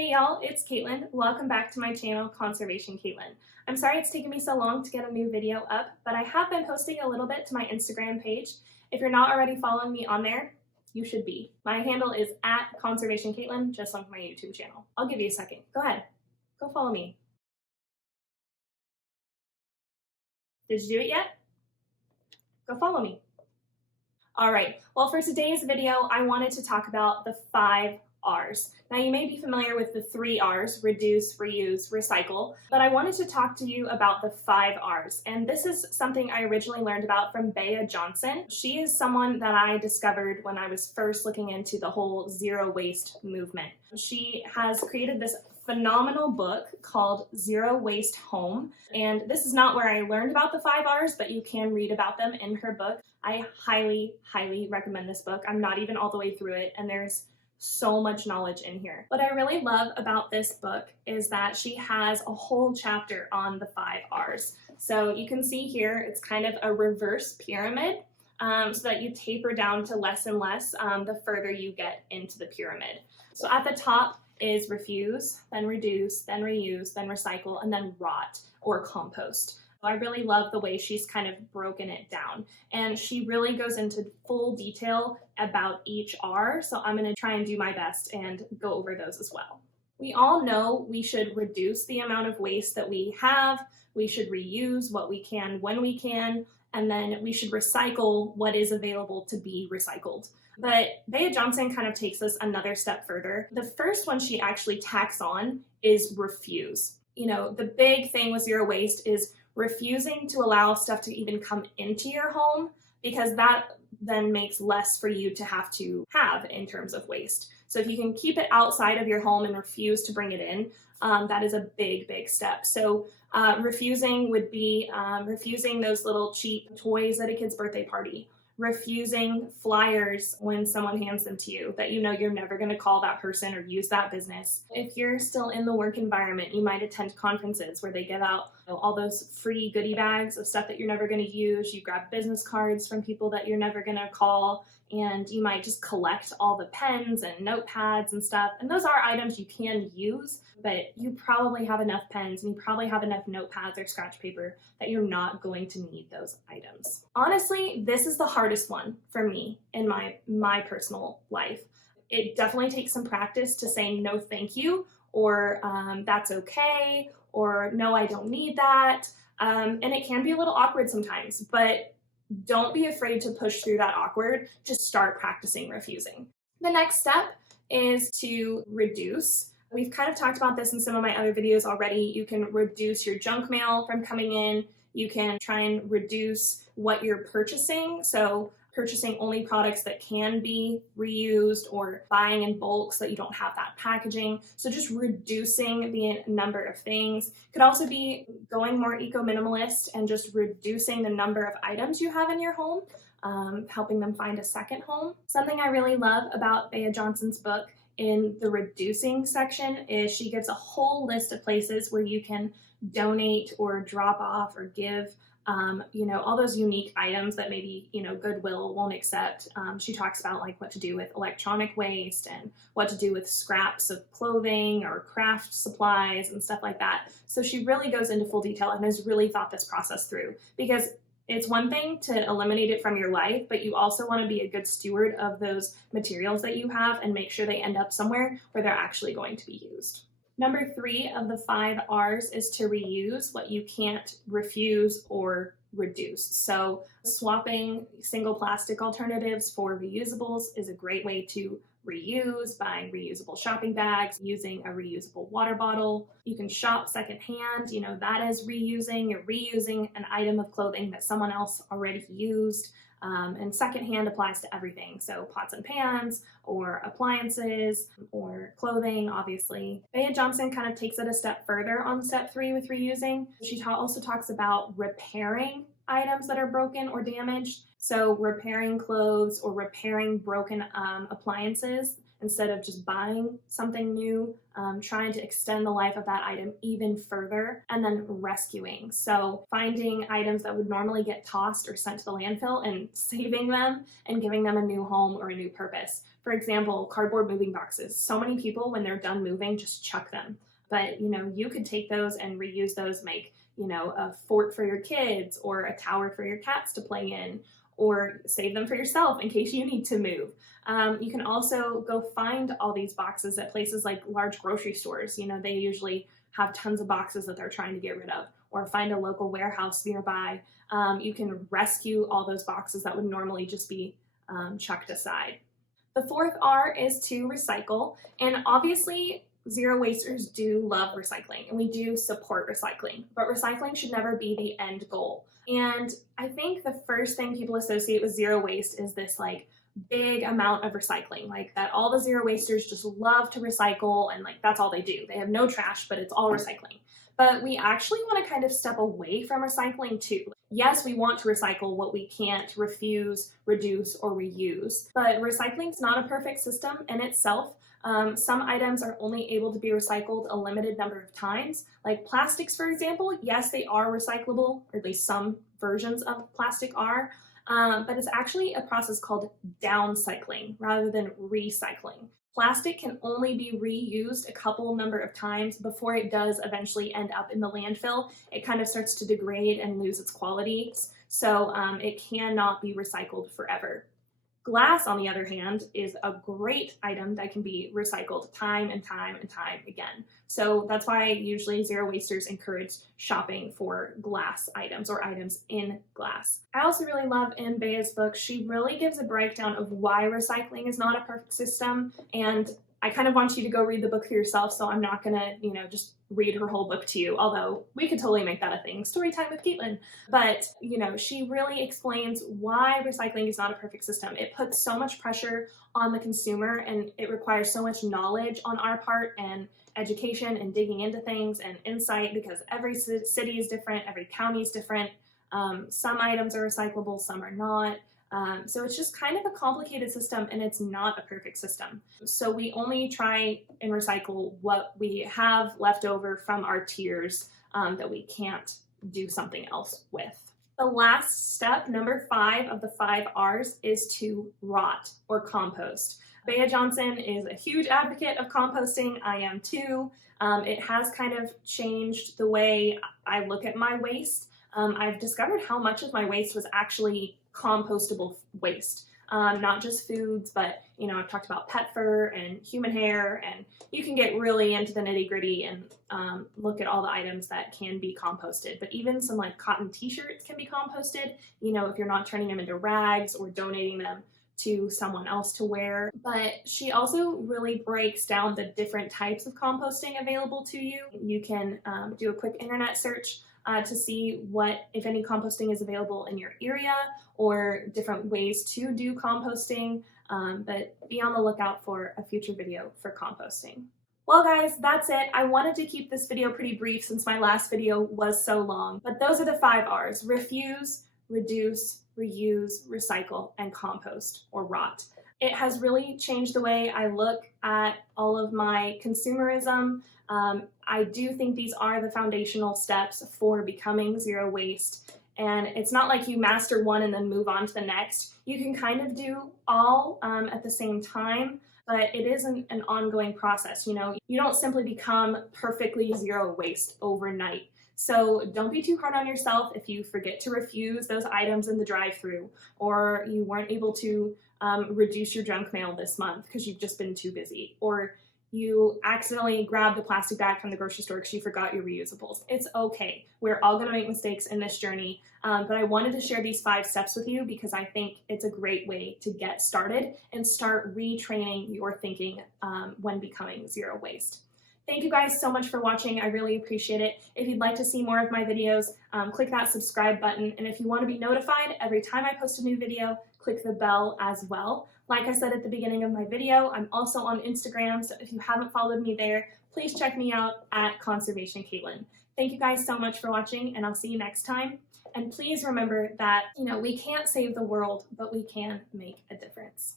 Hey y'all, it's Caitlin. Welcome back to my channel, Conservation Caitlin. I'm sorry it's taken me so long to get a new video up, but I have been posting a little bit to my Instagram page. If you're not already following me on there, you should be. My handle is @Conservation Caitlin, just like my YouTube channel. I'll give you a second. Go ahead. Go follow me. Did you do it yet? Go follow me. All right, well, for today's video, I wanted to talk about the 5 R's. Now, you may be familiar with the 3 R's, reduce, reuse, recycle, but I wanted to talk to you about the 5 R's. And this is something I originally learned about from Bea Johnson. She is someone that I discovered when I was first looking into the whole zero waste movement. She has created this phenomenal book called Zero Waste Home. And this is not where I learned about the 5 R's, but you can read about them in her book. I highly, highly recommend this book. I'm not even all the way through it, and there's so much knowledge in here. What I really love about this book is that she has a whole chapter on the 5 R's. So you can see here, it's kind of a reverse pyramid, so that you taper down to less and less the further you get into the pyramid. So at the top is refuse, then reduce, then reuse, then recycle, and then rot or compost. I really love the way she's kind of broken it down, and she really goes into full detail about each R, so I'm going to try and do my best and go over those as well. We all know we should reduce the amount of waste that we have, we should reuse what we can when we can, and then we should recycle what is available to be recycled. But Bea Johnson kind of takes this another step further. The first one she actually tacks on is refuse. You know, the big thing with zero waste is refusing to allow stuff to even come into your home, because that then makes less for you to have in terms of waste. So if you can keep it outside of your home and refuse to bring it in, that is a big, big step. So refusing would be refusing those little cheap toys at a kid's birthday party, refusing flyers when someone hands them to you that you know you're never going to call that person or use that business. If you're still in the work environment, you might attend conferences where they give out all those free goodie bags of stuff that you're never going to use. You grab business cards from people that you're never going to call, and you might just collect all the pens and notepads and stuff. And those are items you can use, but you probably have enough pens and you probably have enough notepads or scratch paper that you're not going to need those items. Honestly, this is the hardest one for me in my personal life. It definitely takes some practice to say no thank you, or that's okay, or no, I don't need that. And it can be a little awkward sometimes, but don't be afraid to push through that awkward. Just start practicing refusing. The next step is to reduce. We've kind of talked about this in some of my other videos already. You can reduce your junk mail from coming in. You can try and reduce what you're purchasing. So purchasing only products that can be reused, or buying in bulk so that you don't have that packaging. So just reducing the number of things. Could also be going more eco-minimalist and just reducing the number of items you have in your home, helping them find a second home. Something I really love about Bea Johnson's book in the reducing section is she gives a whole list of places where you can donate or drop off or give all those unique items that maybe, Goodwill won't accept. She talks about like what to do with electronic waste and what to do with scraps of clothing or craft supplies and stuff like that. So she really goes into full detail and has really thought this process through, because it's one thing to eliminate it from your life, but you also want to be a good steward of those materials that you have and make sure they end up somewhere where they're actually going to be used. Number 3 of the 5 R's is to reuse what you can't refuse or reduce. So swapping single plastic alternatives for reusables is a great way to reuse, buying reusable shopping bags, using a reusable water bottle. You can shop secondhand, that is reusing. You're reusing an item of clothing that someone else already used. And secondhand applies to everything. So pots and pans, or appliances, or clothing, obviously. Bea Johnson kind of takes it a step further on step 3 with reusing. She also talks about repairing items that are broken or damaged. So repairing clothes or repairing broken appliances instead of just buying something new, trying to extend the life of that item even further, and then rescuing. So finding items that would normally get tossed or sent to the landfill and saving them and giving them a new home or a new purpose. For example, cardboard moving boxes. So many people, when they're done moving, just chuck them. But you could take those and reuse those, make a fort for your kids or a tower for your cats to play in, or save them for yourself in case you need to move. You can also go find all these boxes at places like large grocery stores. They usually have tons of boxes that they're trying to get rid of, or find a local warehouse nearby. You can rescue all those boxes that would normally just be chucked aside. The fourth R is to recycle, and obviously zero wasters do love recycling, and we do support recycling, but recycling should never be the end goal. And I think the first thing people associate with zero waste is this like big amount of recycling, like that all the zero wasters just love to recycle, and like that's all they do. They have no trash, but it's all recycling. But we actually want to kind of step away from recycling too. Yes, we want to recycle what we can't refuse, reduce, or reuse, but recycling is not a perfect system in itself. Some items are only able to be recycled a limited number of times. Like plastics, for example, yes, they are recyclable, or at least some versions of plastic are, but it's actually a process called downcycling rather than recycling. Plastic can only be reused a couple number of times before it does eventually end up in the landfill. It kind of starts to degrade and lose its qualities, so it cannot be recycled forever. Glass, on the other hand, is a great item that can be recycled time and time and time again. So that's why usually zero wasters encourage shopping for glass items or items in glass. I also really love in Bea's book, she really gives a breakdown of why recycling is not a perfect system, and I kind of want you to go read the book for yourself, so I'm not gonna, just read her whole book to you, although we could totally make that a thing, story time with Caitlin. But, she really explains why recycling is not a perfect system. It puts so much pressure on the consumer, and it requires so much knowledge on our part, and education, and digging into things, and insight, because every city is different, every county is different. Some items are recyclable, some are not. So it's just kind of a complicated system, and it's not a perfect system. So we only try and recycle what we have left over from our tiers that we can't do something else with. The last step, number 5 of the 5 R's, is to rot or compost. Bea Johnson is a huge advocate of composting. I am too. It has kind of changed the way I look at my waste. I've discovered how much of my waste was actually compostable waste. Not just foods, but I've talked about pet fur and human hair, and you can get really into the nitty-gritty and look at all the items that can be composted. But even some like cotton t-shirts can be composted, if you're not turning them into rags or donating them to someone else to wear. But she also really breaks down the different types of composting available to you. You can do a quick internet search to see what, if any, composting is available in your area, or different ways to do composting, but be on the lookout for a future video for composting. Well guys, that's it. I wanted to keep this video pretty brief since my last video was so long, but those are the 5 R's: refuse, reduce, reuse, recycle, and compost or rot. It has really changed the way I look at all of my consumerism. I do think these are the foundational steps for becoming zero waste. And it's not like you master one and then move on to the next. You can kind of do all at the same time, but it is an ongoing process. You don't simply become perfectly zero waste overnight. So don't be too hard on yourself if you forget to refuse those items in the drive-thru, or you weren't able to reduce your junk mail this month because you've just been too busy, or you accidentally grabbed a plastic bag from the grocery store because you forgot your reusables. It's okay. We're all gonna make mistakes in this journey, but I wanted to share these 5 steps with you because I think it's a great way to get started and start retraining your thinking when becoming zero waste. Thank you guys so much for watching. I really appreciate it. If you'd like to see more of my videos, click that subscribe button. And if you want to be notified every time I post a new video, click the bell as well. Like I said at the beginning of my video, I'm also on Instagram, so if you haven't followed me there, please check me out at Conservation Caitlin. Thank you guys so much for watching, and I'll see you next time. And please remember that, we can't save the world, but we can make a difference.